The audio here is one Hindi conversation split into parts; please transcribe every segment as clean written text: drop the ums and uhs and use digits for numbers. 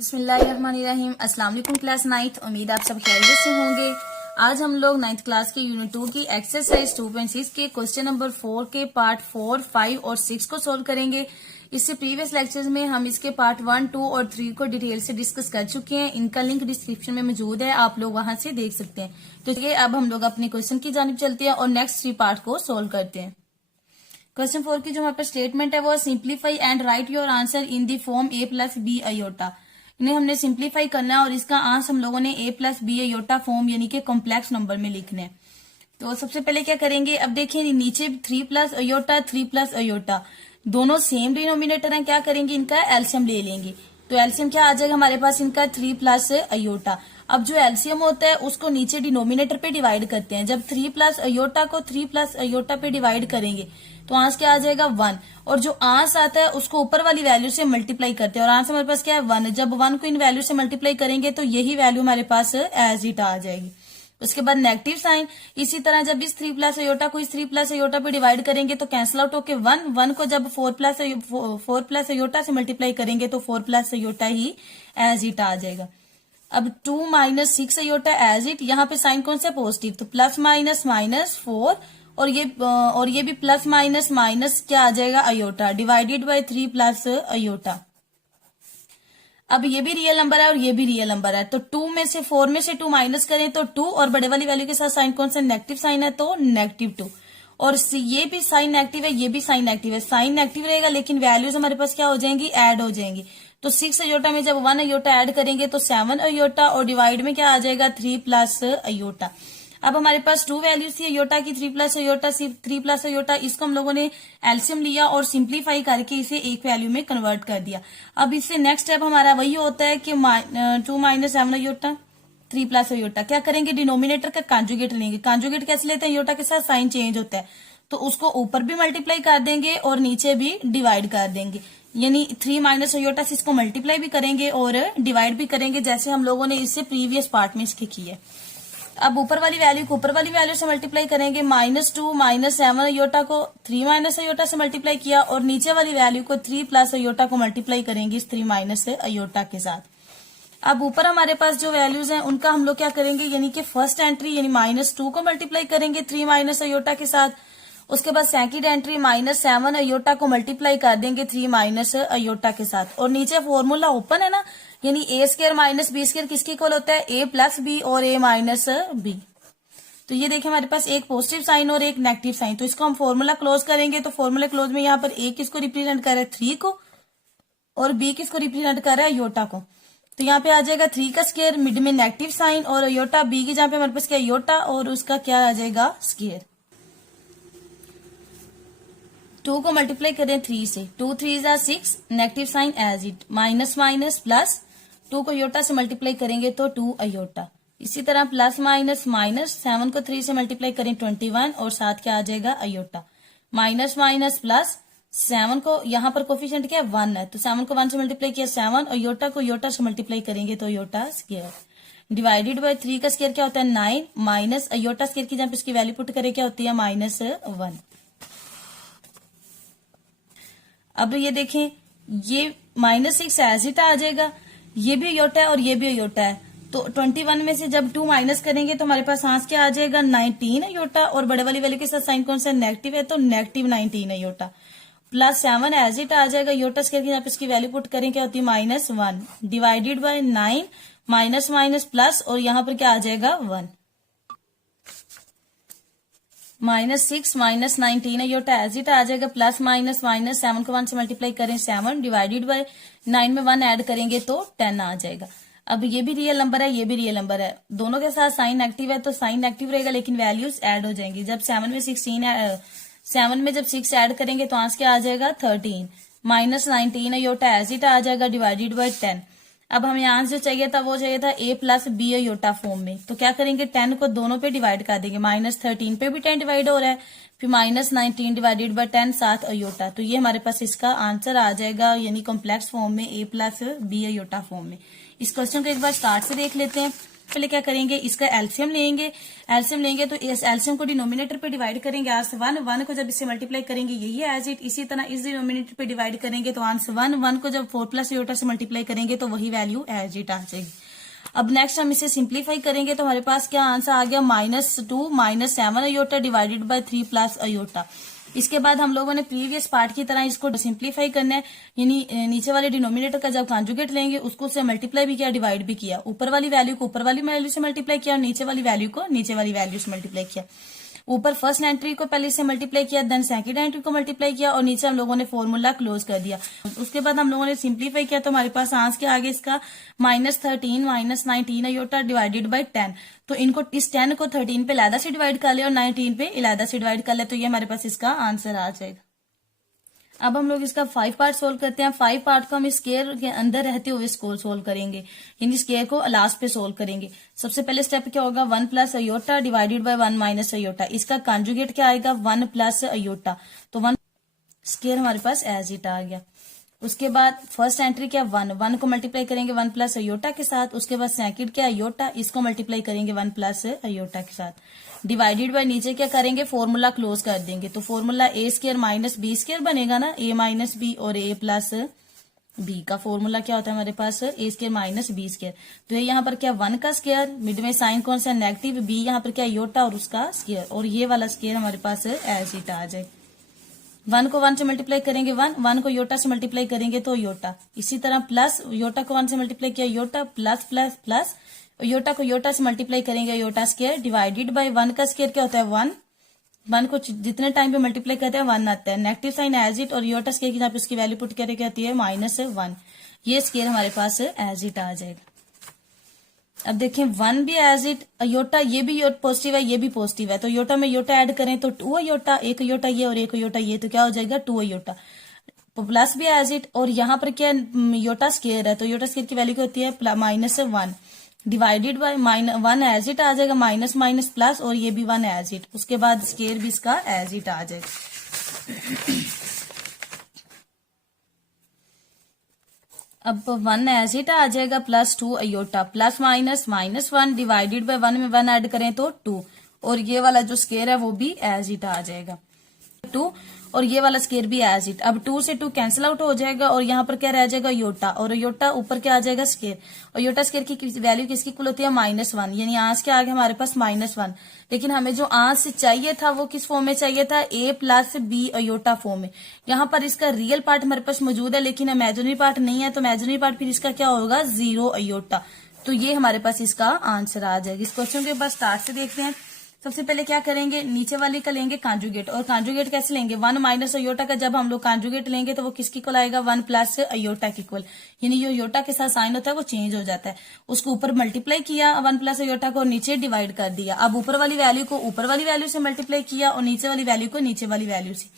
बिस्मिल्लाहिर्रहमानिर्रहीम। अस्सलाम वालेकुम क्लास 9th। उम्मीद आप सब खैरियत से होंगे। आज हम लोग 9th क्लास के यूनिट 2 की एक्सरसाइज 2.6 के क्वेश्चन नंबर 4 के पार्ट 4, 5 और 6 को सोल्व करेंगे। इससे प्रीवियस लेक्चर्स में हम इसके पार्ट 1, 2 और 3 को डिटेल से डिस्कस कर चुके हैं। इनका लिंक डिस्क्रिप्शन में मौजूद है, आप लोग वहां से देख सकते हैं। तो चलिए अब हम लोग अपने क्वेश्चन की जानिब चलते हैं और नेक्स्ट 3 पार्ट को सोल्व करते हैं। क्वेश्चन 4 की जो हमारे पास स्टेटमेंट है वो simplify and write your answer in the form a plus B iota. इन्हें हमने सिंप्लीफाई करना है और इसका आंसर हम लोगों ने a plus B iota form यानी कि कॉम्प्लेक्स नंबर में लिखना है। तो सबसे पहले क्या करेंगे, अब देखिए नीचे 3 प्लस अयोटा 3 प्लस अयोटा दोनों सेम डिनोमिनेटर हैं। क्या करेंगे, इनका एलसीएम ले लेंगे। तो एलसीएम क्या आ जाएगा हमारे पास, इनका 3 प्लस अयोटा। अब जो एलसीएम होता है उसको नीचे डिनोमिनेटर पे डिवाइड करते हैं। जब 3 प्लस अयोटा को 3 प्लस अयोटा पे डिवाइड करेंगे तो आंसर क्या आ जाएगा 1, और जो आंसर आता है उसको ऊपर वाली वैल्यू से मल्टीप्लाई करते हैं और आंसर हमारे पास क्या है 1। जब 1 को इन वैल्यू से मल्टीप्लाई करेंगे तो यही वैल्यू हमारे पास एज इट आ जाएगी। उसके बाद नेगेटिव साइन, इसी तरह जब इस 3 प्लस अयोटा को इस 3 प्लस अयोटा पे डिवाइड करेंगे तो कैंसिल आउट होके 1 को जब 4 प्लस अयोटा से मल्टीप्लाई करेंगे तो 4 प्लस अयोटा ही एज इट आ जाएगा। अब 2 माइनस 6 अयोटा एज इट, यहाँ पे साइन कौन सा पॉजिटिव, तो प्लस माइनस माइनस 4 और ये भी प्लस माइनस माइनस क्या आ जाएगा iota, divided by 3 plus iota. अब ये भी रियल नंबर है और ये भी रियल नंबर है, तो 2 में से 4 में से 2 माइनस करें तो 2 और बड़े वाली वैल्यू के साथ साइन कौन सा नेगेटिव साइन है तो नेगेटिव 2, और ये भी साइन नेगेटिव है, ये भी साइन नेगेटिव है। साइन नेगेटिव रहेगा लेकिन वैल्यूज हमारे पास क्या हो जाएंगी, ऐड हो जाएंगी। तो 6 अयोटा में जब 1 अयोटा ऐड करेंगे तो 7 अयोटा और डिवाइड में क्या आ जाएगा 3 प्लस अयोटा। अब हमारे पास 2 वैल्यूज थी अयोटा की, 3 प्लस अयोटा, 3 प्लस अयोटा, इसको हम लोगों ने एलसीएम लिया और सिंप्लीफाई करके इसे एक वैल्यू में कन्वर्ट कर दिया। अब इससे नेक्स्ट स्टेप हमारा वही होता है कि 2 माइनस 7 अयोटा 3 प्लस अयोटा, क्या करेंगे डिनोमिनेटर का कॉन्जुगेट लेंगे। कॉन्जुगेट कैसे लेते हैं, अयोटा के साथ साइन चेंज होता है तो उसको ऊपर भी मल्टीप्लाई कर देंगे और नीचे भी डिवाइड कर देंगे, यानी 3 माइनस अयोटा से इसको मल्टीप्लाई भी करेंगे और डिवाइड भी करेंगे, जैसे हम लोगों ने इससे प्रीवियस पार्ट में इसके किए। अब ऊपर वाली वैल्यू को ऊपर वाली वैल्यू से मल्टीप्लाई करेंगे, -2 माइनस 7 अयोटा को 3 माइनस अयोटा से मल्टीप्लाई किया और नीचे वाली वैल्यू को 3 प्लस अयोटा को मल्टीप्लाई करेंगे इस 3 माइनस अयोटा के साथ। अब ऊपर हमारे पास जो वैल्यूज हैं उनका हम लोग क्या करेंगे, यानी कि फर्स्ट एंट्री यानी -2 को मल्टीप्लाई करेंगे 3 माइनस अयोटा के साथ। उसके बाद सेकंड एंट्री -7 अयोटा को मल्टीप्लाई कर देंगे 3 माइनस अयोटा के साथ, और नीचे फॉर्मूला ओपन है ना, यानी a square minus B square किसके इक्वल होता है, a प्लस बी और a माइनस बी। तो ये देखिए हमारे पास एक पॉजिटिव साइन और एक नेगेटिव साइन, तो इसको हम फॉर्मूला क्लोज करेंगे तो फॉर्मूला क्लोज में यहाँ पर a किसको रिप्रेजेंट कर रहा है 3 को और b किसको रिप्रेजेंट कर रहा है अयोटा को। तो यहाँ पे आ जाएगा 3 का स्क्वायर, मिड में नेगेटिव साइन और अयोटा b की जहाँ पे हमारे पास क्या अयोटा और उसका क्या आ जाएगा स्क्वायर। 2 को मल्टीप्लाई करें 3 से, 2 3 6, negative sign as it, minus minus plus, 2 को अयोटा से मल्टीप्लाई करेंगे तो 2 अयोटा। इसी तरह प्लस माइनस माइनस, 7 को 3 से मल्टीप्लाई करें 21 और साथ क्या आ जाएगा अयोटा। माइनस माइनस प्लस, 7 को यहाँ पर कोफिशिएंट क्या 1 है तो 7 को 1 से मल्टीप्लाई किया 7, अयोटा को अयोटा से मल्टीप्लाई करेंगे तो अयोटा स्क्वायर। डिवाइडेड बाय 3 का स्क्वायर क्या होता है 9, माइनस अयोटा स्क्वायर की जहाँ पे इसकी वैल्यू पुट करें क्या होती है -1। अब ये देखें ये -6 एज इट आ जाएगा, ये भी अयोटा है और ये भी अयोटा है, तो 21 में से जब 2 माइनस करेंगे तो हमारे पास आंसर क्या आ जाएगा 19 अयोटा, और बड़े वाली वैल्यू के साथ साइन कौन सा नेगेटिव है तो negative 19 iota. Plus 7 as it आ जाएगा, अयोटा स्क्वायर की यहाँ पे इसकी वैल्यू पुट करें क्या होती है -1, divided bye 9, minus minus plus और यहाँ पर क्या आ जाएगा 1। -6 माइनस 19 अयोटा एज इट आ जाएगा, प्लस माइनस माइनस 7 को 1 से मल्टीप्लाई करें 7, डिवाइडेड बाय 9 में 1 ऐड करेंगे तो 10 आ जाएगा। अब ये भी रियल नंबर है ये भी रियल नंबर है, दोनों के साथ साइन नेगेटिव है तो साइन नेगेटिव रहेगा लेकिन वैल्यूज ऐड हो जाएंगी। जब 7 में जब 6 ऐड करेंगे तो आंसर क्या आ जाएगा 13, -19 अयोटा एज इट आ जाएगा, डिवाइडेड बाय 10। अब हमें आंसर जो चाहिए था वो चाहिए था a plus B iota form में, तो क्या करेंगे 10 को दोनों पे डिवाइड कर देंगे, -13 पे भी 10 डिवाइड हो रहा है, फिर -19 डिवाइडेड बाय 10 7 अयोटा, तो ये हमारे पास इसका आंसर आ जाएगा, यानी कॉम्प्लेक्स फॉर्म में a plus B iota form में। इस क्वेश्चन को एक बार स्टार्ट से देख लेते हैं। पहले क्या करेंगे, इसका एलसीएम लेंगे तो इस एलसीएम को डिनोमिनेटर पे डिवाइड करेंगे आंसर 1 को जब इससे मल्टीप्लाई करेंगे यही है एज इट। इसी तरह इस डिनोमिनेटर पे डिवाइड करेंगे तो आंसर 1 को जब 4 प्लस आयोटा से मल्टीप्लाई करेंगे तो वही वैल्यू एज इट आ जाएगी। अब नेक्स्ट हम इसे सिंप्लीफाई करेंगे तो हमारे पास क्या आंसर आ गया, -2 -7 iota divided by 3 plus iota. इसके बाद हम लोगों ने प्रीवियस पार्ट की तरह इसको सिंप्लीफाई करना है, यानी नीचे वाले डिनोमिनेटर का जब कॉन्जुगेट लेंगे उसको से मल्टीप्लाई भी किया, डिवाइड भी किया, ऊपर वाली वैल्यू को ऊपर वाली वैल्यू से मल्टीप्लाई किया और नीचे वाली वैल्यू को नीचे वाली वैल्यू से मल्टीप्लाई किया। ऊपर फर्स्ट एंट्री को पहले से मल्टीप्लाई किया, देन सेकंड एंट्री को मल्टीप्लाई किया और नीचे हम लोगों ने फॉर्मूला क्लोज कर दिया। उसके बाद हम लोगों ने सिंप्लीफाई किया तो हमारे पास आंसर क्या आ गया इसका, -13 -19 आयोटा डिवाइडेड बाय 10। तो इनको इस 10 को 13 पे अलहदा से डिवाइड कर ले और 19 पे अलहदा से डिवाइड कर ले तो ये हमारे पास इसका आंसर आ जाएगा। अब हम लोग इसका 5 पार्ट सोल्व करते हैं। 5 पार्ट को हम स्क्वायर के अंदर रहते हुए इसको सोल्व करेंगे, यानी स्क्वायर को लास्ट पे सोल्व करेंगे। सबसे पहले स्टेप क्या होगा, 1 plus iota divided by 1 minus iota. इसका कॉन्जुगेट क्या आएगा, 1 प्लस आयोटा, तो 1 स्क्वायर हमारे पास एज इट आ गया। उसके बाद फर्स्ट एंट्री क्या, 1 को मल्टीप्लाई करेंगे 1 प्लस आयोटा के साथ। उसके बाद सेकंड क्या, आयोटा, इसको मल्टीप्लाई करेंगे 1 प्लस आयोटा के साथ। डिवाइडेड बाय नीचे क्या करेंगे, फॉर्मूला क्लोज कर देंगे तो फॉर्मूला ए स्क्वायर माइनस बी स्क्वायर बनेगा ना, ए माइनस बी और ए प्लस बी का फॉर्मूला क्या होता है हमारे पास, ए स्क्वायर माइनस बी स्क्वायर। तो ये यहाँ पर क्या 1 का स्क्वायर, मिड में साइन कौन सा नेगेटिव, बी यहाँ पर क्या आयोटा और उसका स्क्वायर, और ये वाला स्क्वायर हमारे पास एज इट आ जाए। 1 को 1 से मल्टीप्लाई करेंगे 1 को योटा से मल्टीप्लाई करेंगे तो योटा। इसी तरह प्लस योटा को 1 से मल्टीप्लाई किया iota, plus plus plus iota को योटा से मल्टीप्लाई करेंगे योटा स्क्वायर, डिवाइडेड बाय 1 का स्क्वायर क्या होता है 1 को जितने टाइम पे मल्टीप्लाई करते हैं 1 आता है, नेगेटिव साइन एज इट, और योटा स्क्वायर की यहाँ पे उसकी वैल्यू पुट करके क्या आती है -1। ये स्क्वायर हमारे पास एज इट आ जाएगा। अब देखें 1 भी एज इट, योटा ये भी पॉजिटिव है ये भी पॉजिटिव है, तो योटा में योटा ऐड करें तो 2 योटा, एक योटा ये और एक योटा ये, तो क्या हो जाएगा 2 योटा। प्लस भी एज इट, और यहाँ पर क्या योटा स्क्वायर है तो योटा स्क्वायर की वैल्यू क्या होती है -1, डिवाइडेड बाय 1 एज इट आ जाएगा, माइनस माइनस प्लस, और ये भी 1 एज इट। उसके बाद स्क्वायर भी इसका एज इट आ जाएगा। अब 1 एज इट आ जाएगा, +2 iota, plus minus -1 divided by 1 में 1 ऐड करें तो 2, और ये वाला जो स्क्वायर है वो भी एज इट आ जाएगा 2, और ये वाला स्क्वायर भी एज इट। अब 2 से 2 कैंसिल आउट हो जाएगा और यहाँ पर क्या रह जाएगा योटा, और योटा ऊपर क्या आ जाएगा स्क्वायर, और योटा स्क्वायर की वैल्यू किसकी इक्वल होती है -1, यानी आंस क्या आ गया हमारे पास -1। लेकिन हमें जो आंस चाहिए था वो किस फॉर्म में चाहिए था, a plus B iota form में। यहाँ पर इसका रियल पार्ट हमारे पास मौजूद है लेकिन इमेजिनरी पार्ट नहीं है, तो इमेजिनरी पार्ट फिर इसका क्या होगा 0 अयोटा। तो ये हमारे पास इसका आंसर आ जाएगा। इस क्वेश्चन के बाद स्टार्ट से देखते हैं। सबसे पहले क्या करेंगे, नीचे वाले का लेंगे कॉन्जुगेट, और कॉन्जुगेट कैसे लेंगे, 1 माइनस अयोटा का जब हम लोग कॉन्जुगेट लेंगे तो वो किसकी इक्वल आएगा 1 प्लस अयोटा की इक्वल, यानी जो योटा के साथ साइन होता है वो चेंज हो जाता है। उसको ऊपर मल्टीप्लाई किया 1 प्लस अयोटा को, नीचे डिवाइड कर दिया। अब ऊपर वाली वैल्यू को ऊपर वाली वैल्यू से मल्टीप्लाई किया और नीचे वाली वैल्यू को नीचे वाली वैल्यू से।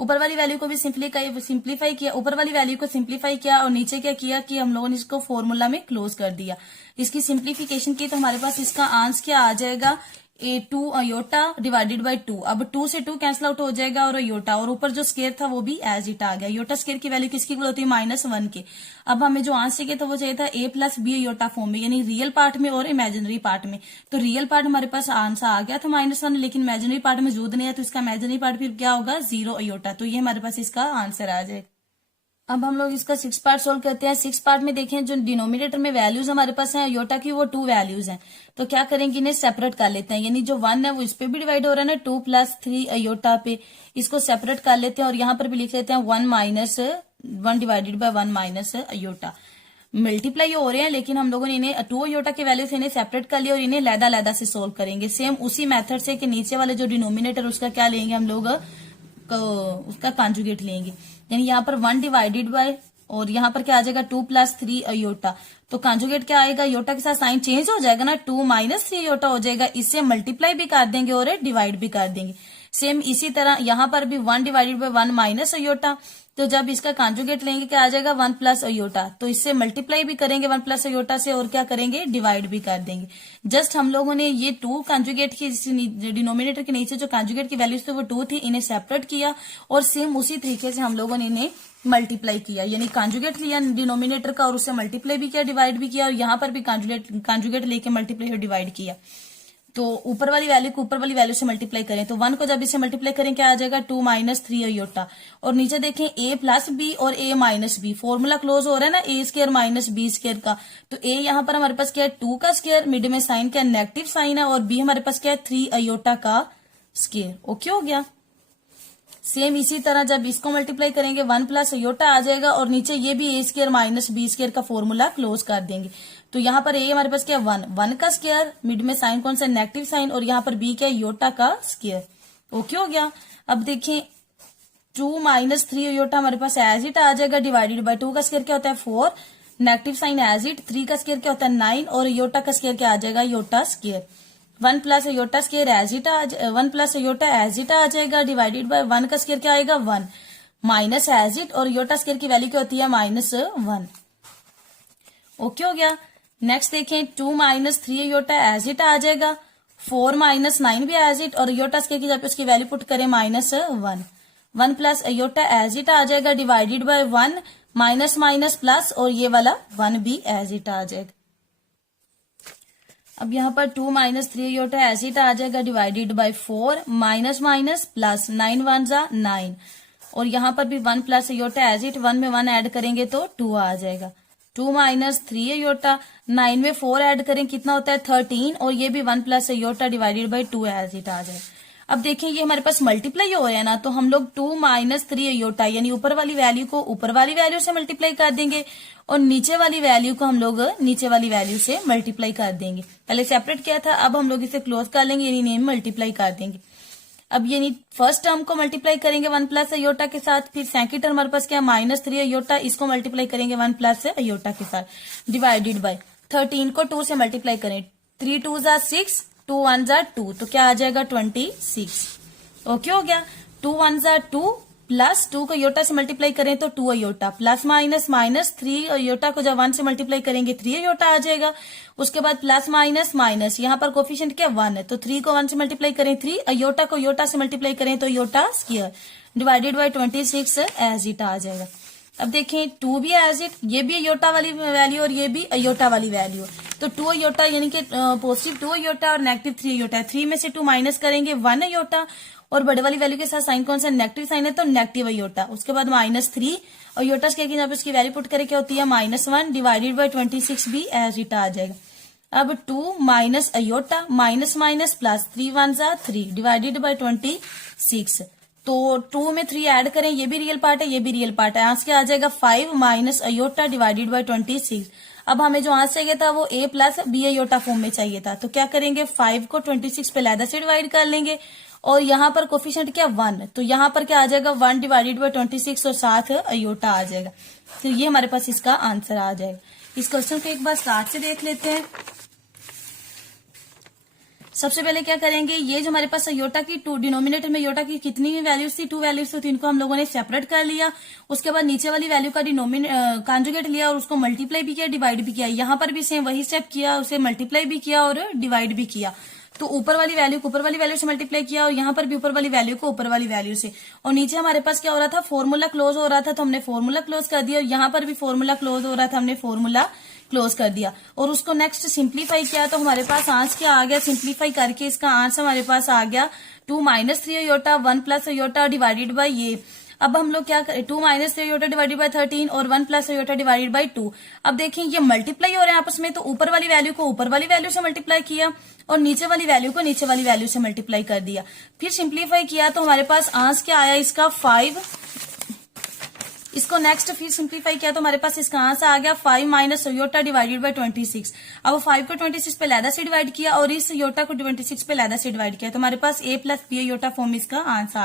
ऊपर वाली वैल्यू को भी सिंप्लीफाई किया, ऊपर वाली वैल्यू को सिंप्लीफाई किया, और नीचे क्या किया कि हम लोगों ने इसको फॉर्मूला में क्लोज कर दिया। इसकी सिंप्लीफिकेशन की तो हमारे पास इसका आंसर क्या आ जाएगा, A2 अयोटा डिवाइडेड बाय 2। अब 2 से 2 कैंसिल आउट हो जाएगा और अयोटा, और ऊपर जो स्क्वायर था वो भी एज इट आ गया। योटा स्क्वायर की वैल्यू किसकी इक्वल होती है -1 के। अब हमें जो आंसर चाहिए था वो चाहिए था a plus B iota form में, यानी रियल पार्ट में और इमेजिनरी पार्ट में। तो रियल पार्ट हमारे पास आंसर आ गया था -1, लेकिन इमेजिनरी पार्ट मौजूद नहीं है, तो इसका इमेजिनरी पार्ट फिर क्या होगा 0 अयोटा। तो ये हमारे पास इसका आंसर आ जाएगा। अब हम लोग इसका 6 पार्ट सोल्व करते हैं। 6 पार्ट में देखें जो डिनोमिनेटर में वैल्यूज हमारे पास हैं योटा की वो 2 वैल्यूज हैं, तो क्या करेंगे इन्हें सेपरेट कर लेते हैं, यानी जो 1 है वो इस पे भी डिवाइड हो रहा है ना 2 प्लस 3 अयोटा पे, इसको सेपरेट कर लेते हैं और यहाँ पर भी लिख लेते हैं 1 divided by 1 minus iota. Multiply हो रहे हैं लेकिन हम लोगों ने इन्हें 2 अयोटा की वैल्यू से इन्हें सेपरेट कर लिया और इन्हें लैदा से सोल्व करेंगे सेम उसी मेथड से कि नीचे वाले जो डिनोमिनेटर उसका क्या लेंगे हम लोग उसका कॉन्जुगेट लेंगे, यानी यहाँ पर 1 डिवाइडेड बाय और यहाँ पर क्या आ जाएगा 2 प्लस 3 अयोटा। तो कॉन्जुगेट क्या आएगा, योटा के साथ साइन चेंज हो जाएगा ना, 2 माइनस 3 अयोटा हो जाएगा। इससे मल्टीप्लाई भी कर देंगे और डिवाइड भी कर देंगे। सेम इसी तरह यहाँ पर भी 1 डिवाइडेड बाय 1 माइनस अयोटा, तो जब इसका कॉन्जुगेट लेंगे क्या आ जाएगा 1 प्लस अयोटा, तो इससे मल्टीप्लाई भी करेंगे 1 प्लस अयोटा से और क्या करेंगे डिवाइड भी कर देंगे। जस्ट हम लोगों ने ये 2 कॉन्जुगेट की डिनोमिनेटर के नीचे जो कॉन्जुगेट की वैल्यूज थे वो 2 थी, इन्हें सेपरेट किया और सेम उसी तरीके से हम लोगों ने इन्हें मल्टीप्लाई किया, यानी कॉन्जुगेट लिया डिनोमिनेटर का और उससे मल्टीप्लाई भी किया डिवाइड भी किया, और यहाँ पर भी कॉन्जुगेट लेके मल्टीप्लाई और डिवाइड किया। तो ऊपर वाली वैल्यू को ऊपर वाली वैल्यू से मल्टीप्लाई करें तो 1 को जब इससे मल्टीप्लाई करें क्या आ जाएगा 2 माइनस 3 अयोटा, और नीचे देखें a प्लस बी और a minus B, formula close हो रहा है ना a square minus B square का, तो a यहाँ पर हमारे पास क्या है 2 का स्क्वायर, मिड में साइन क्या नेगेटिव साइन है, और b हमारे पास क्या है 3 अयोटा का स्क्वायर। ओके हो गया। सेम इसी तरह जब इसको मल्टीप्लाई करेंगे 1 प्लस अयोटा आ जाएगा, और नीचे ये भी a square minus B square का फॉर्मूला क्लोज कर देंगे, तो यहाँ पर a हमारे पास क्या 1 का स्क्वायर, मिड में साइन कौन सा नेगेटिव साइन, और यहाँ पर b क्या योटा का स्क्वायर। ओके हो गया। अब देखें 2 माइनस 3 योटा हमारे पास एज इट आ जाएगा, डिवाइडेड बाय 2 का स्क्वायर क्या होता है 4, नेगेटिव साइन एज इट, 3 का स्क्वायर क्या होता है 9, और योटा का स्क्वायर क्या आ जाएगा iota square. 1 plus iota square as it 1 plus iota as it आ जाएगा, डिवाइडेड बाय 1 का स्क्वायर क्या आएगा 1 माइनस एज इट, और योटा स्क्वायर की वैल्यू क्या होती है -1। ओके हो गया। नेक्स्ट देखें 2 माइनस 3 योटा एज इट आ जाएगा, 4 माइनस 9 भी एज इट, और योटा स्क्वायर की जब उसकी वैल्यू पुट करें -1। 1 प्लस योटा एज इट आ जाएगा, divided by 1 minus minus plus, और ये वाला 1 भी एज इट आ जाएगा। अब यहाँ पर 2 माइनस 3 योटा एज इट आ जाएगा, divided bye 4 minus minus plus, 9 1 जा 9, और यहाँ पर भी 1 प्लस योटा एज इट, 1 में 1 ऐड करेंगे तो 2 आ जाएगा। 2 माइनस 3 योटा, 9 में 4 ऐड करें कितना होता है 13, और ये भी 1 plus iota divided by 2 as it आ जाए। अब देखें ये हमारे पास मल्टीप्लाई हो रहा है ना, तो हम लोग 2 माइनस 3 योटा यानी ऊपर वाली वैल्यू को ऊपर वाली वैल्यू से मल्टीप्लाई कर देंगे, और नीचे वाली वैल्यू को हम लोग नीचे वाली वैल्यू से मल्टीप्लाई कर देंगे। पहले सेपरेट किया था, अब हम लोग इसे क्लोज कर लेंगे, यानी नेम मल्टीप्लाई कर देंगे। अब यानी फर्स्ट टर्म को मल्टीप्लाई करेंगे 1 प्लस अयोटा के साथ, फिर सेकंड टर्म हमारे पास क्या माइनस 3 अयोटा, इसको मल्टीप्लाई करेंगे 1 प्लस अयोटा के साथ, डिवाइडेड बाय 13 को 2 से मल्टीप्लाई करें, 3 2 जा 6, 2 1 जा 2, तो क्या आ जाएगा 26। ओके हो गया। 2 1 जा 2 प्लस 2 को अयोटा से मल्टीप्लाई करें तो 2 iota, plus minus minus 3 iota को जब 1 से मल्टीप्लाई करेंगे 3 अयोटा आ जाएगा। उसके बाद प्लस माइनस माइनस, यहाँ पर कोफिशिएंट क्या 1 है, तो 3 को 1 से मल्टीप्लाई करें 3, अयोटा को अयोटा से मल्टीप्लाई करें तो iota square, divided by 26 as it आ जाएगा। अब देखें 2 भी एज इट, ये भी अयोटा वाली वैल्यू और ये भी अयोटा वाली वैल्यू, तो 2 अयोटा यानी कि पॉजिटिव 2 अयोटा और नेगेटिव 3 अयोटा, 3 में से 2 माइनस करेंगे 1 अयोटा, और बड़े वाली वैल्यू के साथ साइन कौन सा नेगेटिव साइन है तो नेगेटिव अयोटा। उसके बाद -3 अयोटा के जब इसकी वैल्यू पुट करें क्या होती है -1, डिवाइडेड बाय 26 भी एज इट आ जाएगा। अब 2 minus iota, minus minus plus, 3 1 जा 3, डिवाइडेड बाय 26, तो 2 में 3 ऐड करें, ये भी रियल पार्ट है ये भी रियल पार्ट है, आंसर क्या आ जाएगा 5 माइनस अयोटा डिवाइडेड बाय 26। अब हमें जो आंसर चाहिए था वो a plus B iota form में चाहिए था, तो क्या करेंगे 5 को 26 पे लैदा से डिवाइड कर लेंगे, और यहाँ पर कोफिशिएंट क्या 1, तो यहाँ पर क्या आ जाएगा 1 डिवाइडेड बाय 26 और साथ अयोटा आ जाएगा, तो ये हमारे पास इसका आंसर आ जाएगा। इस क्वेश्चन को एक बार स्टार्ट से देख लेते हैं। सबसे पहले क्या करेंगे, ये जो हमारे पास अयोटा की डिनोमिनेटर में अयोटा की कितनी वैल्यूज थी 2 वैल्यूज थी, इनको हम लोगों ने सेपरेट कर लिया। उसके बाद नीचे वाली वैल्यू का कॉन्जुगेट लिया और उसको मल्टीप्लाई भी किया डिवाइड भी किया। यहाँ पर भी सेम वही स्टेप किया, उसे मल्टीप्लाई भी किया और डिवाइड भी किया। तो ऊपर वाली वैल्यू को ऊपर वाली वैल्यू से मल्टीप्लाई किया और यहाँ पर भी ऊपर वाली वैल्यू को ऊपर वाली वैल्यू से, और नीचे हमारे पास क्या हो रहा था फॉर्मूला क्लोज हो रहा था, तो हमने फॉर्मूला क्लोज कर दिया, और यहाँ पर भी फॉर्मूला क्लोज हो रहा था, हमने फॉर्मूला क्लोज कर दिया। और उसको नेक्स्ट सिंप्लीफाई किया तो हमारे पास आंसर क्या आ गया, सिंप्लीफाई करके इसका आंसर हमारे पास आ गया 2 minus 3 iota 1 plus iota divided by ये। अब हम लोग क्या करें 2 माइनस 3 अयोटा डिवाइडेड बाय 13 और 1 प्लस अयोटा डिवाइडेड बाय 2। अब देखें ये मल्टीप्लाई हो रहे हैं आपस में, तो ऊपर वाली वैल्यू को ऊपर वाली वैल्यू से मल्टीप्लाई किया और नीचे वाली वैल्यू को नीचे वाली वैल्यू से मल्टीप्लाई कर दिया। फिर सिंप्लीफाई किया तो हमारे पास आंसर क्या आया इसका 5। इसको नेक्स्ट फिर सिंप्लीफाई किया तो हमारे पास इसका आंसर आ गया 5 माइनस अयोटा डिवाइडेड बाय 26। अब 5 को 26 पे लैदा से डिवाइड किया और इस अयोटा को 26 पे लैदा से डिवाइड किया, तो हमारे पास a plus B iota form इसका आंसर आ गया।